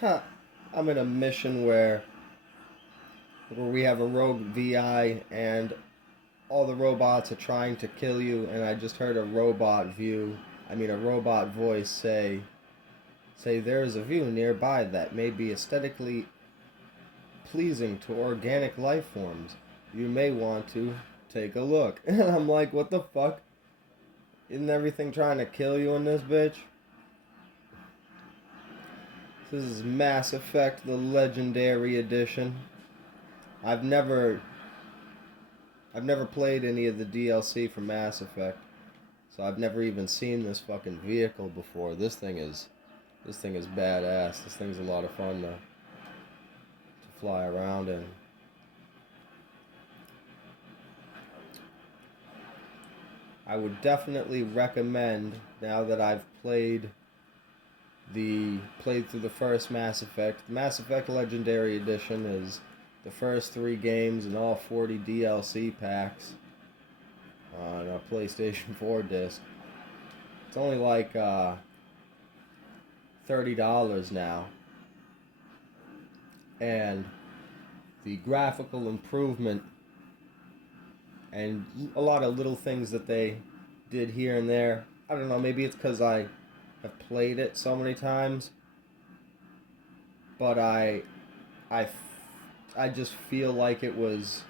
huh, I'm in a mission where we have a rogue VI and all the robots are trying to kill you, and I just heard a robot voice say there is a view nearby that may be aesthetically pleasing to organic life forms. You may want to take a look. And I'm like, what the fuck? Isn't everything trying to kill you in this bitch? This is Mass Effect, the Legendary Edition. I've never I've never played any of the DLC for Mass Effect, so I've never even seen this fucking vehicle before. This thing is badass. This thing's a lot of fun to fly around in. I would definitely recommend, now that I've played through the first Mass Effect. Mass Effect Legendary Edition is the first 3 games and all 40 DLC packs on a PlayStation 4 disc. It's only like $30 now, and the graphical improvement and a lot of little things that they did here and there. I don't know, maybe it's because I have played it so many times, but I, I just feel like it was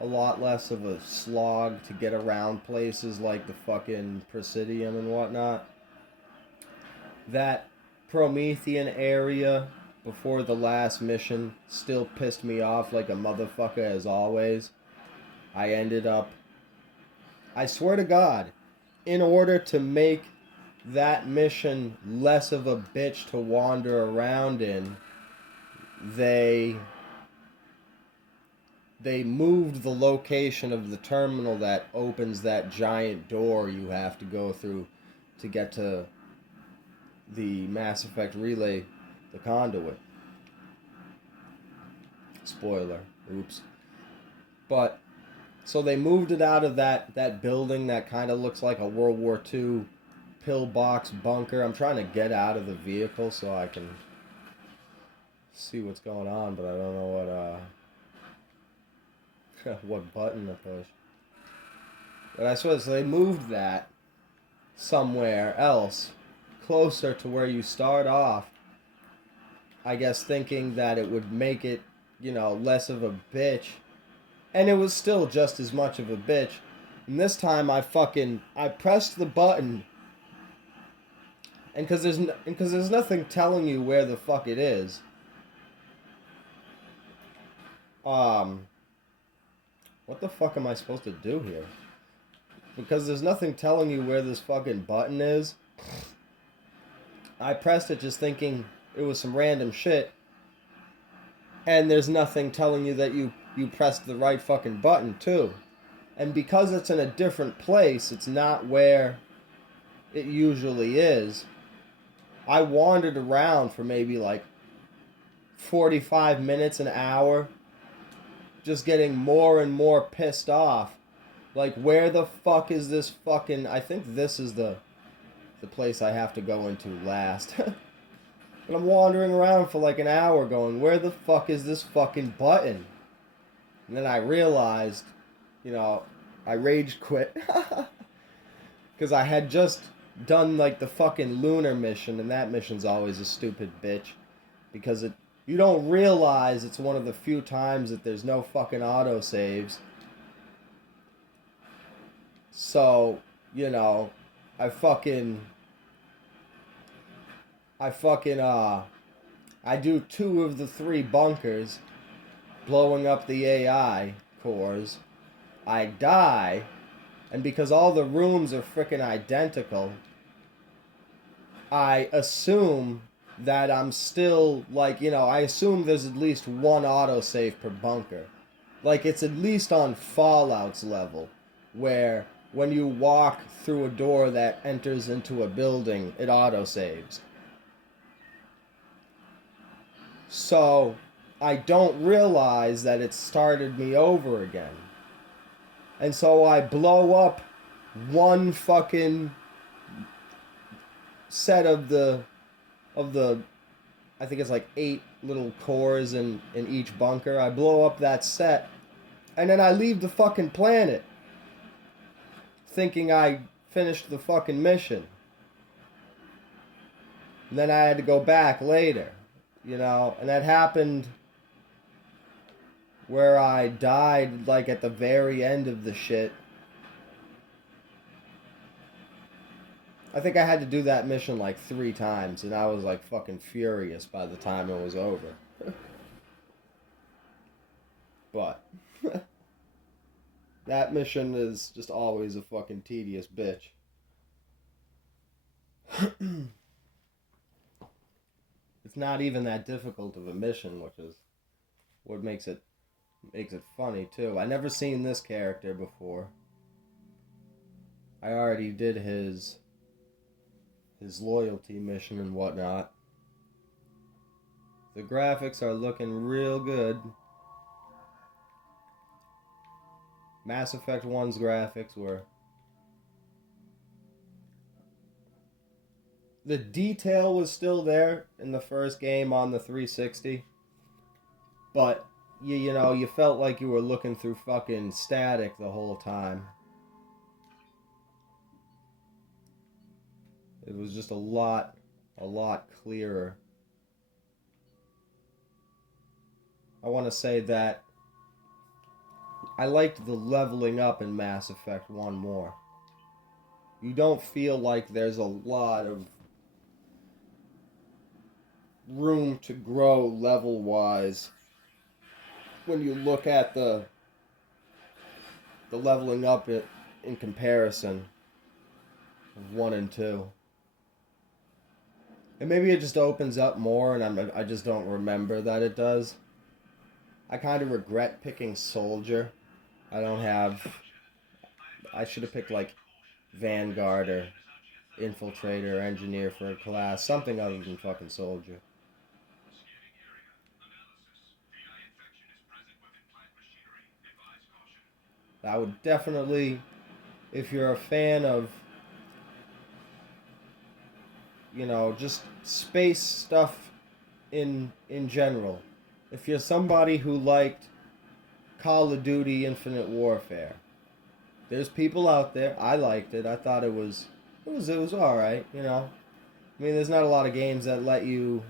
a lot less of a slog to get around places like the fucking Presidium and whatnot. That Promethean area before the last mission still pissed me off like a motherfucker as always. I ended up, I swear to God, in order to make that mission less of a bitch to wander around in, they moved the location of the terminal that opens that giant door you have to go through to get to the Mass Effect relay, the conduit. Spoiler. Oops. But so they moved it out of that building that kind of looks like a World War II pillbox bunker. I'm trying to get out of the vehicle so I can see what's going on, but I don't know what button to push. But I swear, so they moved that somewhere else, closer to where you start off. I guess thinking that it would make it, less of a bitch. And it was still just as much of a bitch. And this time I pressed the button, and because there's nothing telling you where the fuck it is. What the fuck am I supposed to do here? Because there's nothing telling you where this fucking button is. I pressed it just thinking it was some random shit. And there's nothing telling you that you pressed the right fucking button, too. And because it's in a different place, it's not where it usually is. I wandered around for maybe like 45 minutes, an hour, just getting more and more pissed off. Like, where the fuck is this fucking... I think this is the place I have to go into last. And I'm wandering around for like an hour going, where the fuck is this fucking button? And then I realized, I rage quit. Because I had just done like the fucking lunar mission, and that mission's always a stupid bitch. Because you don't realize it's one of the few times that there's no fucking autosaves. So, I do 2 of the 3 bunkers, blowing up the AI cores. I die, and because all the rooms are freaking identical, I assume that I'm still, I assume there's at least 1 autosave per bunker. Like, it's at least on Fallout's level, where when you walk through a door that enters into a building, it autosaves. So, I don't realize that it started me over again. And so I blow up 1 fucking set of the I think it's like 8 little cores in each bunker. I blow up that set, and then I leave the fucking planet, thinking I finished the fucking mission. And then I had to go back later, and that happened where I died like at the very end of the shit. I think I had to do that mission like 3 times, and I was like fucking furious by the time it was over. But that mission is just always a fucking tedious bitch. It's not even that difficult of a mission, which is what makes it funny too. I never seen this character before. I already did his loyalty mission and whatnot. The graphics are looking real good. Mass Effect 1's graphics were... The detail was still there in the first game on the 360. But, you felt like you were looking through fucking static the whole time. It was just a lot clearer. I want to say that I liked the leveling up in Mass Effect 1 more. You don't feel like there's a lot of room to grow level-wise when you look at the leveling up in comparison of 1 and 2. And maybe it just opens up more and I just don't remember that it does. I kind of regret picking Soldier. I should have picked like Vanguard or Infiltrator or Engineer for a class. Something other than fucking Soldier. I would definitely, if you're a fan of, just space stuff in general. If you're somebody who liked Call of Duty Infinite Warfare, there's people out there. I liked it. I thought it was all right. I mean, there's not a lot of games that let you.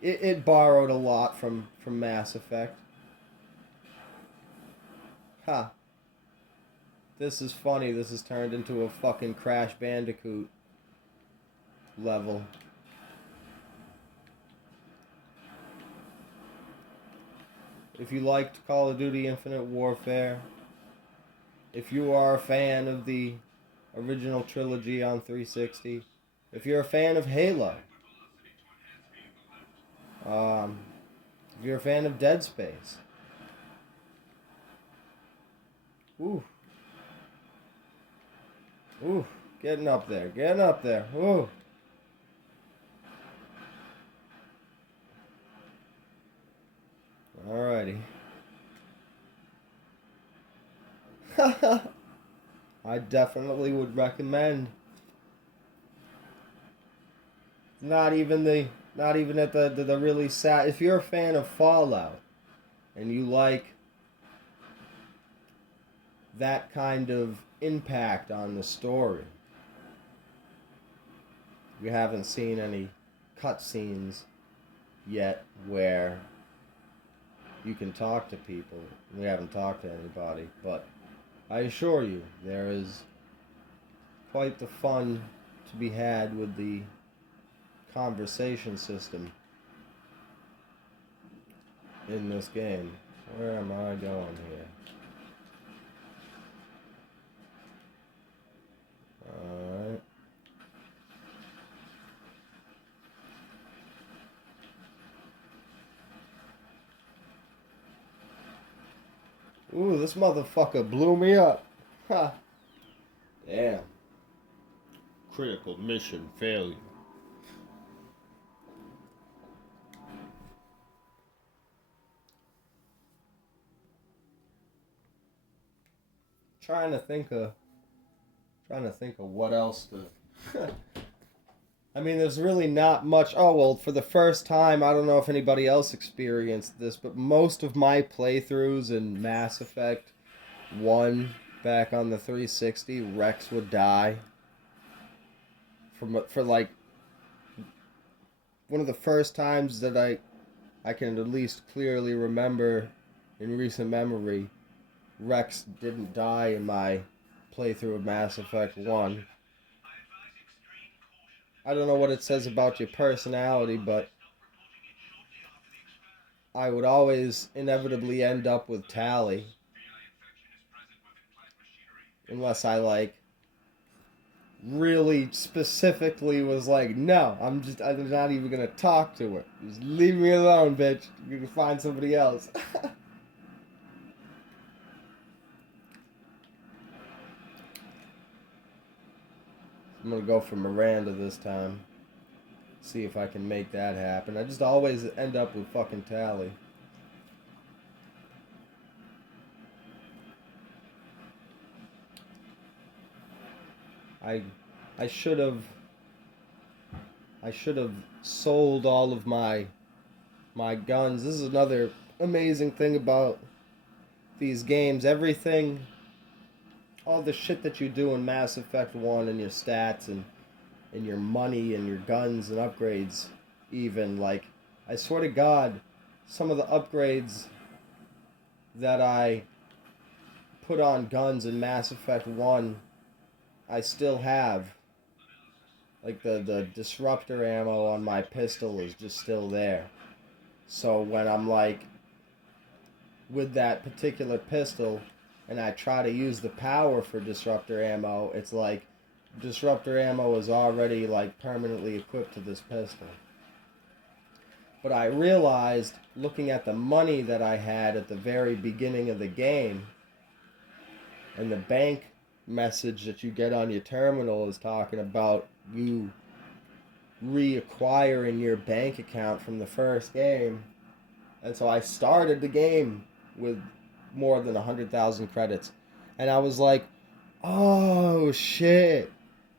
It borrowed a lot from Mass Effect. Huh. This is funny. This has turned into a fucking Crash Bandicoot level. If you liked Call of Duty Infinite Warfare, if you are a fan of the original trilogy on 360, if you're a fan of Halo, if you're a fan of Dead Space, ooh, getting up there, ooh. Alrighty. I definitely would recommend. Not even at the really sad. If you're a fan of Fallout and you like that kind of impact on the story, you haven't seen any cutscenes yet where you can talk to people. We haven't talked to anybody, but I assure you, there is quite the fun to be had with the conversation system in this game. Where am I going here? Alright. Ooh, this motherfucker blew me up. Ha. Damn. Critical mission failure. Trying to think of what else to I mean, there's really not much. Oh, well, for the first time, I don't know if anybody else experienced this, but most of my playthroughs in Mass Effect 1 back on the 360, Rex would die. For like one of the first times that I can at least clearly remember in recent memory, Rex didn't die in my playthrough of Mass Effect 1. I don't know what it says about your personality, but I would always inevitably end up with Tally. Unless I like really specifically was like, no, I'm not even gonna talk to her. Just leave me alone, bitch. You can find somebody else. I'm gonna go for Miranda this time. See if I can make that happen. I just always end up with fucking Tally. I I should have I should have sold all of my guns. This is another amazing thing about these games. Everything, all the shit that you do in Mass Effect 1 and your stats and your money and your guns and upgrades, even, like, I swear to God, some of the upgrades that I put on guns in Mass Effect 1, I still have. Like, the disruptor ammo on my pistol is just still there. So when I'm, like, with that particular pistol and I try to use the power for disruptor ammo, it's like disruptor ammo is already like permanently equipped to this pistol. But I realized, looking at the money that I had at the very beginning of the game, and the bank message that you get on your terminal is talking about you reacquiring your bank account from the first game. And so I started the game with more than 100,000 credits. And I was like, oh shit.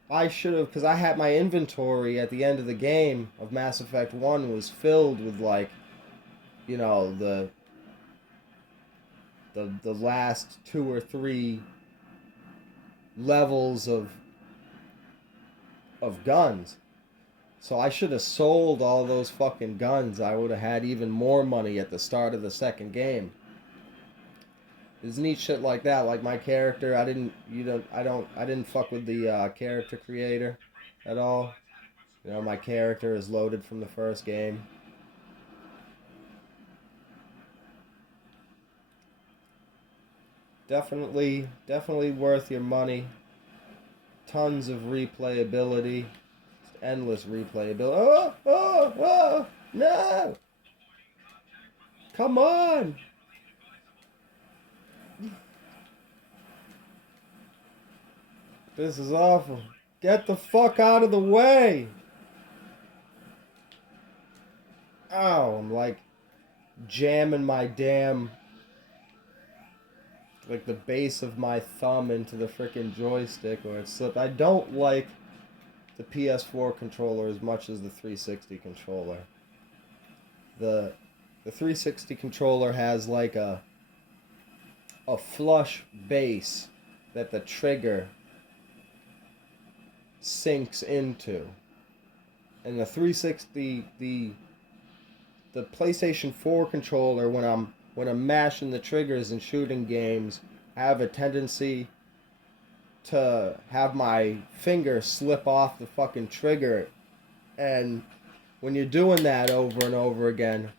I should have, because I had my inventory at the end of the game of Mass Effect 1 was filled with, like, you know, the last 2 or 3 levels of guns. So I should have sold all those fucking guns. I would have had even more money at the start of the second game. There's neat shit like that. Like my character, I didn't fuck with the character creator at all. You know, my character is loaded from the first game. Definitely worth your money. Tons of replayability. Endless replayability. Oh, no! Come on! This is awful. Get the fuck out of the way! Ow, I'm like jamming my damn, like the base of my thumb into the frickin' joystick or it slipped. I don't like the PS4 controller as much as the 360 controller. The the 360 controller has like a flush base that the trigger sinks into. And the 360 the PlayStation 4 controller, when I'm mashing the triggers in shooting games, I have a tendency to have my finger slip off the fucking trigger, and when you're doing that over and over again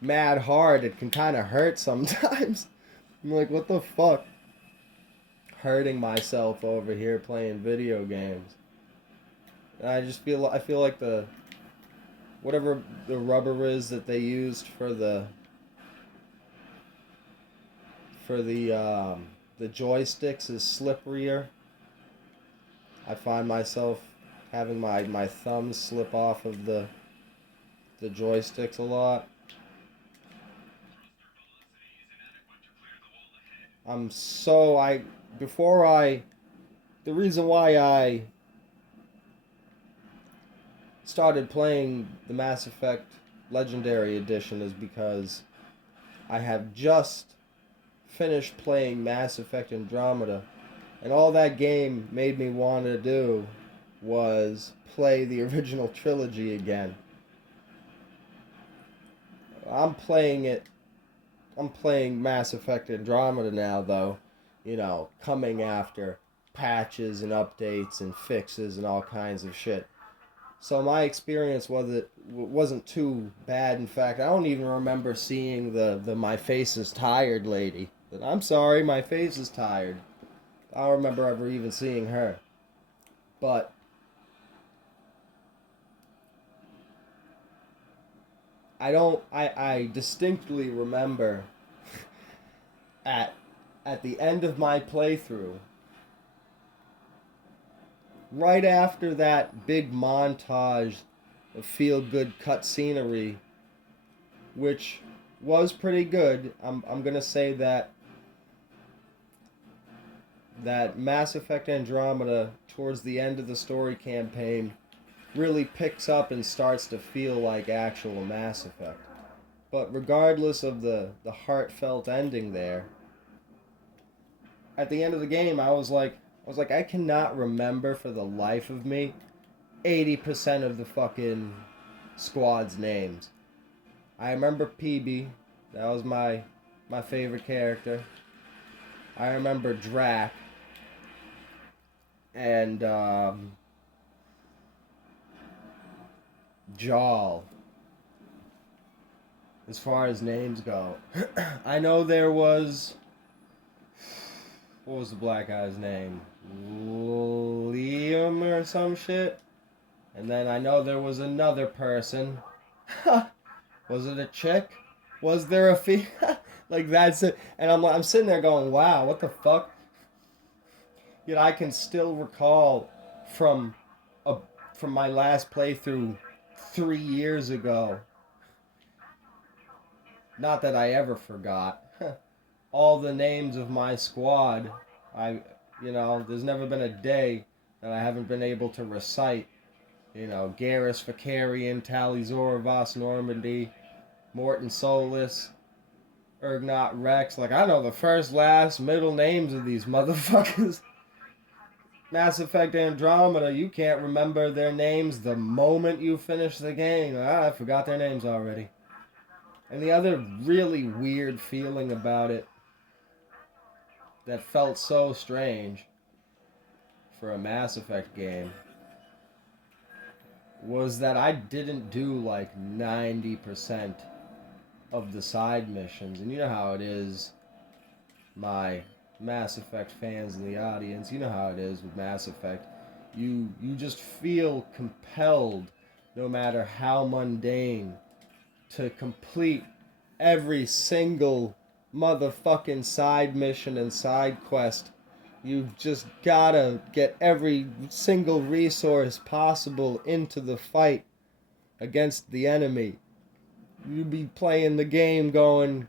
mad hard, it can kind of hurt sometimes. I'm like, what the fuck? Hurting myself over here playing video games. And I feel like the whatever the rubber is that they used for the joysticks is slipperier. I find myself having my thumbs slip off of the joysticks a lot. I'm so I before I the reason why I started playing the Mass Effect Legendary Edition is because I have just finished playing Mass Effect Andromeda, and all that game made me want to do was play the original trilogy again. I'm playing it. I'm playing Mass Effect Andromeda now, though. You know, coming after patches and updates and fixes and all kinds of shit. So my experience wasn't too bad. In fact, I don't even remember seeing the my face is tired lady. I'm sorry, my face is tired. I don't remember ever even seeing her. But I distinctly remember at at the end of my playthrough, right after that big montage of feel good cut scenery, which was pretty good. I'm gonna say that Mass Effect Andromeda towards the end of the story campaign really picks up and starts to feel like actual Mass Effect. But regardless of the heartfelt ending there, at the end of the game I was like I cannot remember for the life of me 80% of the fucking squad's names. I remember PB, that was my favorite character. I remember Drac and Jal. As far as names go, I know there was, what was the black guy's name? Liam or some shit. And then I know there was another person. Was it a chick? Was there a fee? Like that's it. And I'm sitting there going, wow, what the fuck? Yet I can still recall from a from my last playthrough 3 years ago. Not that I ever forgot all the names of my squad. There's never been a day that I haven't been able to recite. Garrus Vakarian, Tali Zoravos Normandy, Morton Solus, Ergnot Rex. Like, I know the first, last, middle names of these motherfuckers. Mass Effect Andromeda, you can't remember their names the moment you finish the game. I forgot their names already. And the other really weird feeling about it that felt so strange for a Mass Effect game was that I didn't do like 90% of the side missions. And you know how it is, my Mass Effect fans in the audience, you know how it is with Mass Effect. You just feel compelled, no matter how mundane, to complete every single motherfucking side mission and side quest. You've just gotta get every single resource possible into the fight against the enemy. You be playing the game going,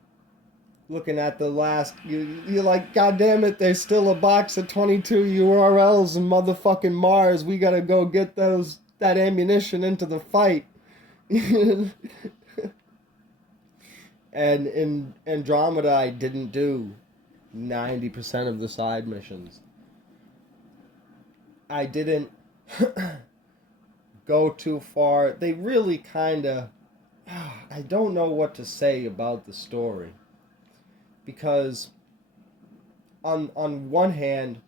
looking at the last, you're like, God damn it, there's still a box of 22 URLs in motherfucking Mars. We gotta go get that ammunition into the fight. And in Andromeda, I didn't do 90% of the side missions. I didn't go too far. They really kind of... I don't know what to say about the story. Because on one hand,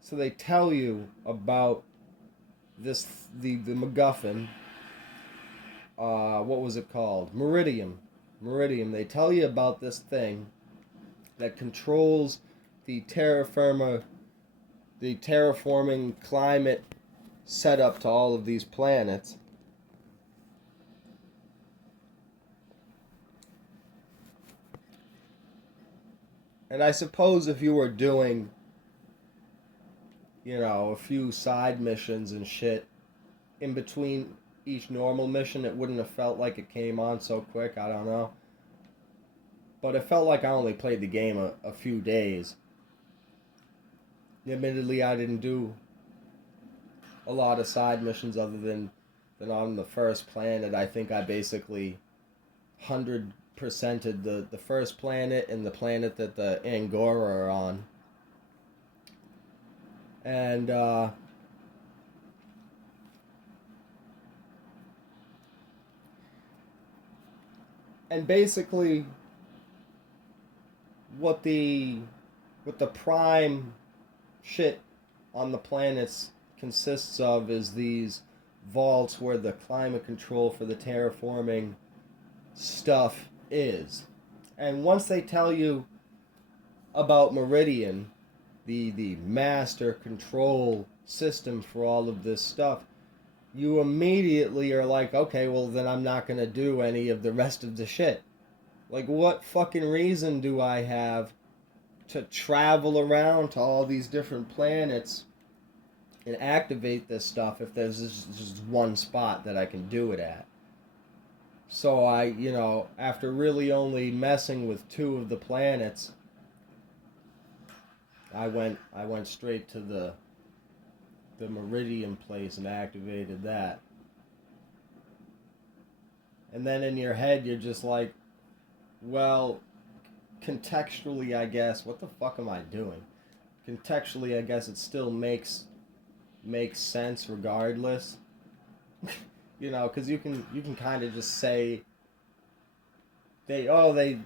so they tell you about the MacGuffin. What was it called? Meridium. They tell you about this thing that controls the terraforming climate setup to all of these planets. And I suppose if you were doing, a few side missions and shit in between each normal mission, it wouldn't have felt like it came on so quick. I don't know. But it felt like I only played the game a few days. Admittedly, I didn't do a lot of side missions other than then on the first planet, I think I basically 100%ed the first planet and the planet that the Angora are on. And basically what the prime shit on the planets consists of is these vaults where the climate control for the terraforming stuff is. And once they tell you about Meridian, the master control system for all of this stuff, you immediately are like, okay, well then I'm not gonna do any of the rest of the shit. Like, what fucking reason do I have to travel around to all these different planets and activate this stuff if there's just one spot that I can do it at? So I, after really only messing with 2 of the planets, I went straight to the Meridian place and activated that. And then in your head you're just like, well, contextually, I guess, what the fuck am I doing? Contextually, I guess it still makes sense regardless. Because you can kind of just say all the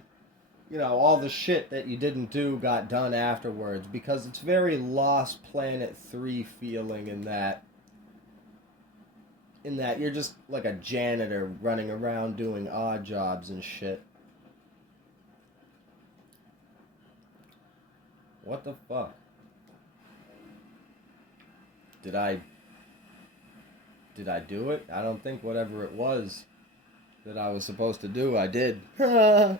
shit that you didn't do got done afterwards, because it's very Lost Planet 3 feeling in that you're just like a janitor running around doing odd jobs and shit. What the fuck? Did I do it? I don't think whatever it was that I was supposed to do, I did. But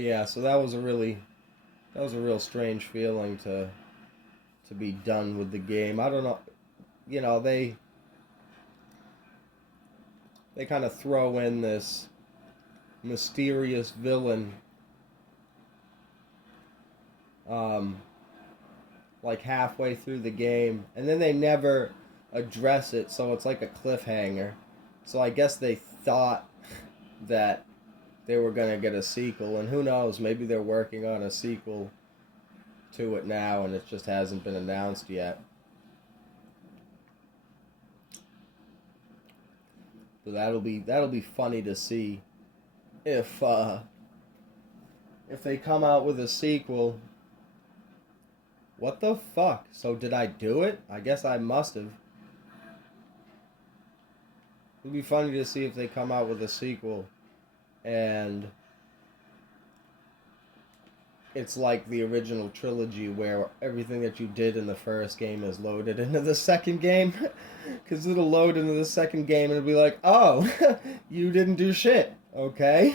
yeah, so that was a real strange feeling to be done with the game. I don't know, they kind of throw in this mysterious villain like halfway through the game, and then they never address it, so it's like a cliffhanger. So I guess they thought that they were gonna get a sequel, and who knows, maybe they're working on a sequel to it now and it just hasn't been announced yet. So that'll be funny to see if they come out with a sequel. What the fuck? So did I do it? I guess I must have. It'd be funny to see if they come out with a sequel and it's like the original trilogy where everything that you did in the first game is loaded into the second game. Because it'll load into the second game and it'll be like, oh, you didn't do shit. Okay.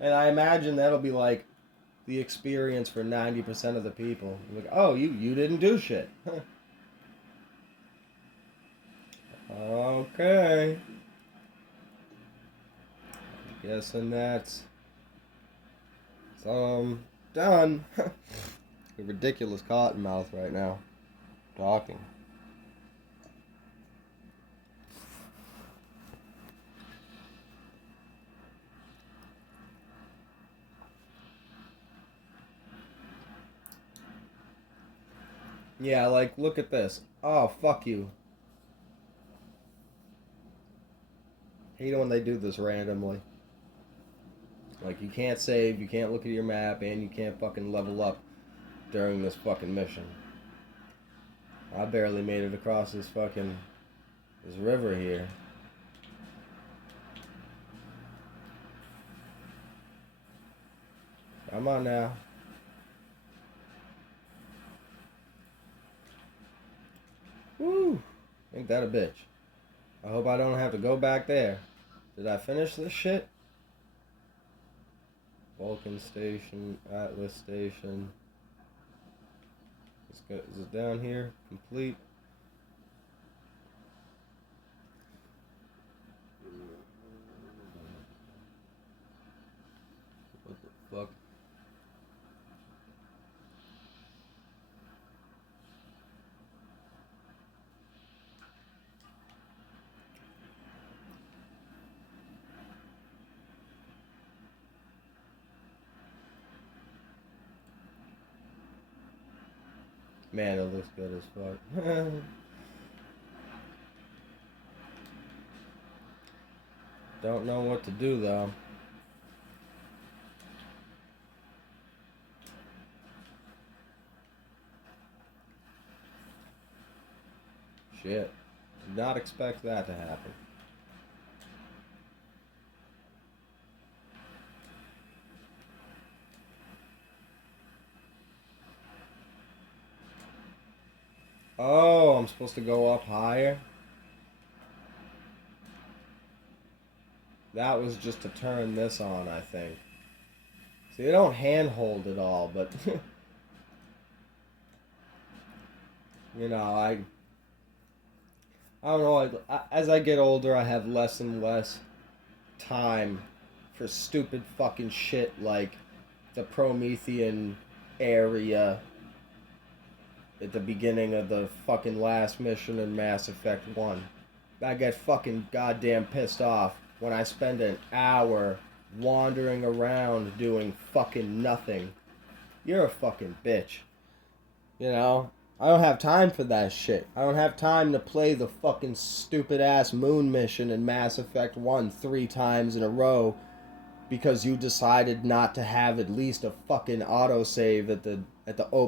And I imagine that'll be like the experience for 90% of the people. Like, oh, you didn't do shit. Okay. Guessing that's done. A ridiculous cottonmouth right now. Talking. Yeah, like, look at this. Oh, fuck you. Hate it when they do this randomly. Like, you can't save, you can't look at your map, and you can't fucking level up during this fucking mission. I barely made it across this river here. Come on now. Woo! Ain't that a bitch. I hope I don't have to go back there. Did I finish this shit? Vulcan Station, Atlas Station. Is it down here? Complete. fuck? Man, it looks good as fuck. Don't know what to do though. Shit. Did not expect that to happen. Oh, I'm supposed to go up higher? That was just to turn this on, I think. See, they don't handhold it all, but... you know, I don't know, as I get older, I have less and less time for stupid fucking shit like the Promethean area at the beginning of the fucking last mission in Mass Effect 1. I get fucking goddamn pissed off when I spend an hour wandering around doing fucking nothing. You're a fucking bitch. You know? I don't have time for that shit. I don't have time to play the fucking stupid ass moon mission in Mass Effect 1 3 times in a row because you decided not to have at least a fucking autosave at the